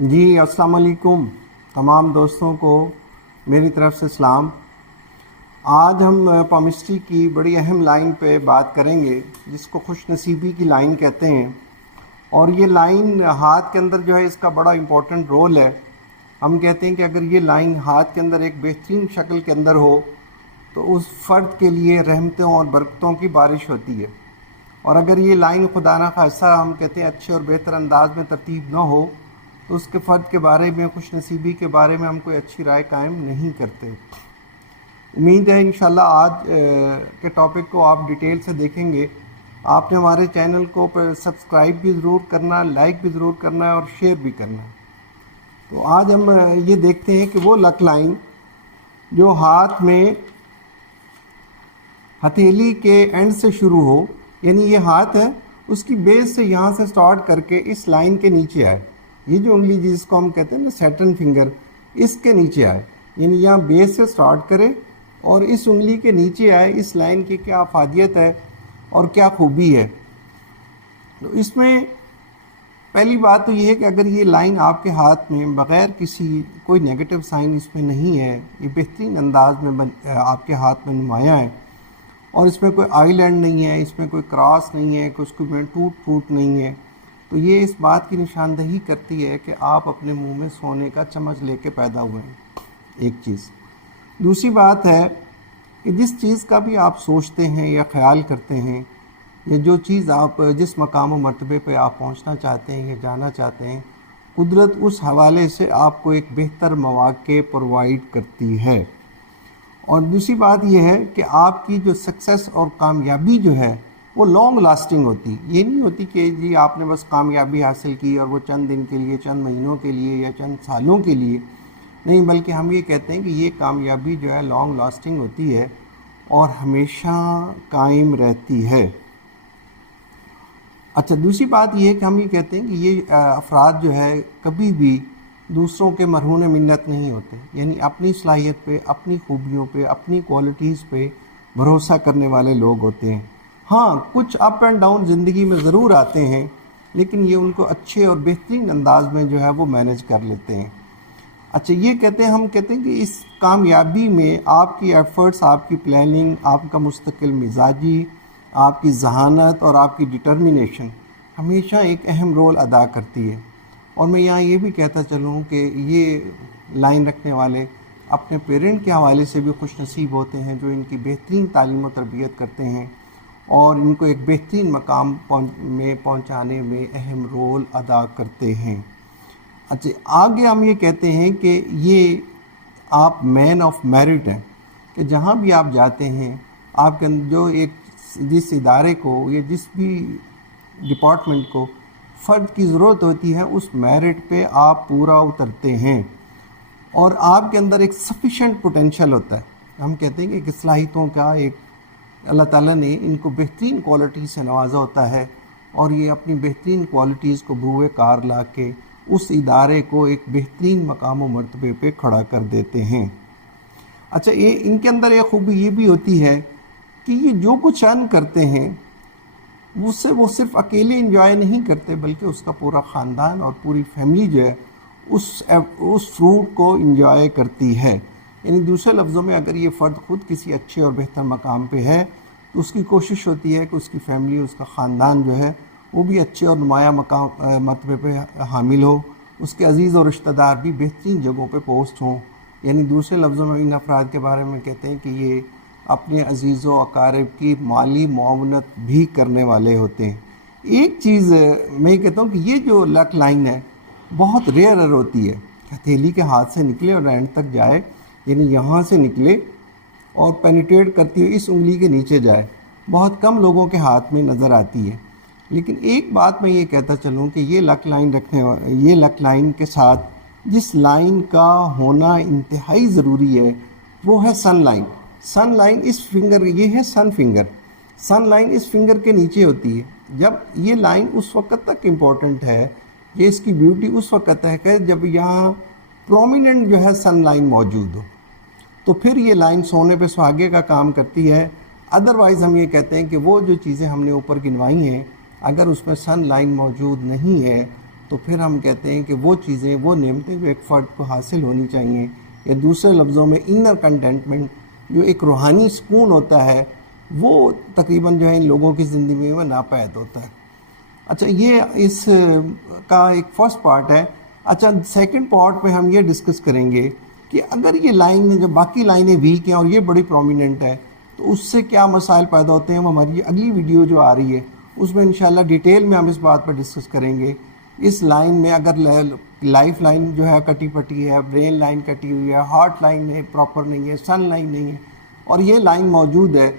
جی السلام علیکم تمام دوستوں کو میری طرف سے سلام۔ آج ہم پامسٹری کی بڑی اہم لائن پہ بات کریں گے جس کو خوش نصیبی کی لائن کہتے ہیں، اور یہ لائن ہاتھ کے اندر جو ہے اس کا بڑا امپورٹنٹ رول ہے۔ ہم کہتے ہیں کہ اگر یہ لائن ہاتھ کے اندر ایک بہترین شکل کے اندر ہو تو اس فرد کے لیے رحمتوں اور برکتوں کی بارش ہوتی ہے، اور اگر یہ لائن خدا نہ خواستہ ہم کہتے ہیں اچھے اور بہتر انداز میں ترتیب نہ ہو تو اس کے فرد کے بارے میں، خوش نصیبی کے بارے میں ہم کوئی اچھی رائے قائم نہیں کرتے۔ امید ہے انشاءاللہ آج کے ٹاپک کو آپ ڈیٹیل سے دیکھیں گے۔ آپ نے ہمارے چینل کو سبسکرائب بھی ضرور کرنا، لائک بھی ضرور کرنا ہے اور شیئر بھی کرنا ہے۔ تو آج ہم یہ دیکھتے ہیں کہ وہ لک لائن جو ہاتھ میں ہتھیلی کے اینڈ سے شروع ہو، یعنی یہ ہاتھ ہے اس کی بیس سے یہاں سے سٹارٹ کر کے اس لائن کے نیچے آئے۔ یہ جو انگلی جس کو ہم کہتے ہیں نا سیٹرن فنگر، اس کے نیچے آئے، یعنی یہاں بیس سے سٹارٹ کرے اور اس انگلی کے نیچے آئے۔ اس لائن کی کیا افادیت ہے اور کیا خوبی ہے؟ تو اس میں پہلی بات تو یہ ہے کہ اگر یہ لائن آپ کے ہاتھ میں بغیر کسی کوئی نیگیٹو سائن اس میں نہیں ہے، یہ بہترین انداز میں آپ کے ہاتھ میں نمایاں ہے، اور اس میں کوئی آئی لینڈ نہیں ہے، اس میں کوئی کراس نہیں ہے، اس کو میں ٹوٹ پھوٹ نہیں ہے، تو یہ اس بات کی نشاندہی کرتی ہے کہ آپ اپنے منہ میں سونے کا چمچ لے کے پیدا ہوئے ہیں، ایک چیز۔ دوسری بات ہے کہ جس چیز کا بھی آپ سوچتے ہیں یا خیال کرتے ہیں، یا جو چیز آپ جس مقام و مرتبے پہ آپ پہنچنا چاہتے ہیں یا جانا چاہتے ہیں، قدرت اس حوالے سے آپ کو ایک بہتر مواقع پرووائڈ کرتی ہے۔ اور دوسری بات یہ ہے کہ آپ کی جو سکسیس اور کامیابی جو ہے وہ لانگ لاسٹنگ ہوتی۔ یہ نہیں ہوتی کہ جی آپ نے بس کامیابی حاصل کی اور وہ چند دن کے لیے، چند مہینوں کے لیے یا چند سالوں کے لیے نہیں، بلکہ ہم یہ کہتے ہیں کہ یہ کامیابی جو ہے لانگ لاسٹنگ ہوتی ہے اور ہمیشہ قائم رہتی ہے۔ اچھا، دوسری بات یہ ہے کہ ہم یہ کہتے ہیں کہ یہ افراد جو ہے کبھی بھی دوسروں کے مرہون منت نہیں ہوتے، یعنی اپنی صلاحیت پہ، اپنی خوبیوں پہ، اپنی کوالٹیز پہ بھروسہ کرنے والے لوگ ہوتے ہیں۔ ہاں، کچھ اپ اینڈ ڈاؤن زندگی میں ضرور آتے ہیں، لیکن یہ ان کو اچھے اور بہترین انداز میں جو ہے وہ مینیج کر لیتے ہیں۔ اچھا، یہ کہتے ہیں، ہم کہتے ہیں کہ اس کامیابی میں آپ کی ایفرٹس، آپ کی پلاننگ، آپ کا مستقل مزاجی، آپ کی ذہانت اور آپ کی ڈٹرمنیشن ہمیشہ ایک اہم رول ادا کرتی ہے۔ اور میں یہاں یہ بھی کہتا چلوں کہ یہ لائن رکھنے والے اپنے پیرنٹ کے حوالے سے بھی خوش نصیب ہوتے ہیں جو ان کی بہترین تعلیم و تربیت کرتے ہیں اور ان کو ایک بہترین مقام میں پہنچانے میں اہم رول ادا کرتے ہیں۔ اچھا، آگے ہم یہ کہتے ہیں کہ یہ آپ مین آف میرٹ ہیں، کہ جہاں بھی آپ جاتے ہیں، آپ کے اندر جو ایک جس ادارے کو یا جس بھی ڈپارٹمنٹ کو فرد کی ضرورت ہوتی ہے، اس میرٹ پہ آپ پورا اترتے ہیں، اور آپ کے اندر ایک سفیشینٹ پوٹینشیل ہوتا ہے۔ ہم کہتے ہیں کہ صلاحیتوں کا ایک اللہ تعالیٰ نے ان کو بہترین کوالٹی سے نوازا ہوتا ہے، اور یہ اپنی بہترین کوالٹیز کو بروئے کار لا کے اس ادارے کو ایک بہترین مقام و مرتبے پہ کھڑا کر دیتے ہیں۔ اچھا، یہ ان کے اندر ایک خوبی یہ بھی ہوتی ہے کہ یہ جو کچھ ارن کرتے ہیں وہ صرف اکیلے انجوائے نہیں کرتے، بلکہ اس کا پورا خاندان اور پوری فیملی جو ہے اس فروٹ کو انجوائے کرتی ہے۔ یعنی دوسرے لفظوں میں اگر یہ فرد خود کسی اچھے اور بہتر مقام پہ ہے تو اس کی کوشش ہوتی ہے کہ اس کی فیملی، اس کا خاندان جو ہے وہ بھی اچھے اور نمایاں مرتبے پہ حامل ہو، اس کے عزیز اور رشتہ دار بھی بہترین جگہوں پہ پوسٹ ہوں۔ یعنی دوسرے لفظوں میں ان افراد کے بارے میں کہتے ہیں کہ یہ اپنے عزیز و اقارب کی مالی معاونت بھی کرنے والے ہوتے ہیں۔ ایک چیز میں کہتا ہوں کہ یہ جو لک لائن ہے بہت ریئر ہوتی ہے، ہتھیلی کے ہاتھ سے نکلے اور اینڈ تک جائے، یعنی یہاں سے نکلے اور پینیٹریٹ کرتی ہوئی اس انگلی کے نیچے جائے، بہت کم لوگوں کے ہاتھ میں نظر آتی ہے۔ لیکن ایک بات میں یہ کہتا چلوں کہ یہ لک لائن کے ساتھ جس لائن کا ہونا انتہائی ضروری ہے وہ ہے سن لائن۔ سن لائن اس فنگر، یہ ہے سن فنگر، سن لائن اس فنگر کے نیچے ہوتی ہے۔ جب یہ لائن اس وقت تک امپورٹنٹ ہے، یہ اس کی بیوٹی اس وقت ہے کہ جب یہاں پرومیننٹ جو ہے سن لائن موجود ہو، تو پھر یہ لائن سونے پہ سہاگے کا کام کرتی ہے۔ ادروائز ہم یہ کہتے ہیں کہ وہ جو چیزیں ہم نے اوپر گنوائی ہیں، اگر اس میں سن لائن موجود نہیں ہے تو پھر ہم کہتے ہیں کہ وہ چیزیں، وہ نعمتیں جو ایک فرد کو حاصل ہونی چاہیے، یا دوسرے لفظوں میں انر کنٹینٹمنٹ، جو ایک روحانی سکون ہوتا ہے، وہ تقریباً جو ہے ان لوگوں کی زندگی میں ناپید ہوتا ہے۔ اچھا، یہ اس کا ایک فرسٹ پارٹ ہے۔ اچھا، سیکنڈ پارٹ میں ہم یہ ڈسکس کریں گے کہ اگر یہ لائن، جو باقی لائنیں ویک ہیں اور یہ بڑی پرومیننٹ ہے، تو اس سے کیا مسائل پیدا ہوتے ہیں۔ وہ ہماری اگلی ویڈیو جو آ رہی ہے اس میں انشاءاللہ ڈیٹیل میں ہم اس بات پر ڈسکس کریں گے۔ اس لائن میں اگر لائف لائن جو ہے کٹی پٹی ہے، برین لائن کٹی ہوئی ہے، ہارٹ لائن پراپر نہیں ہے، سن لائن نہیں ہے، اور یہ لائن موجود ہے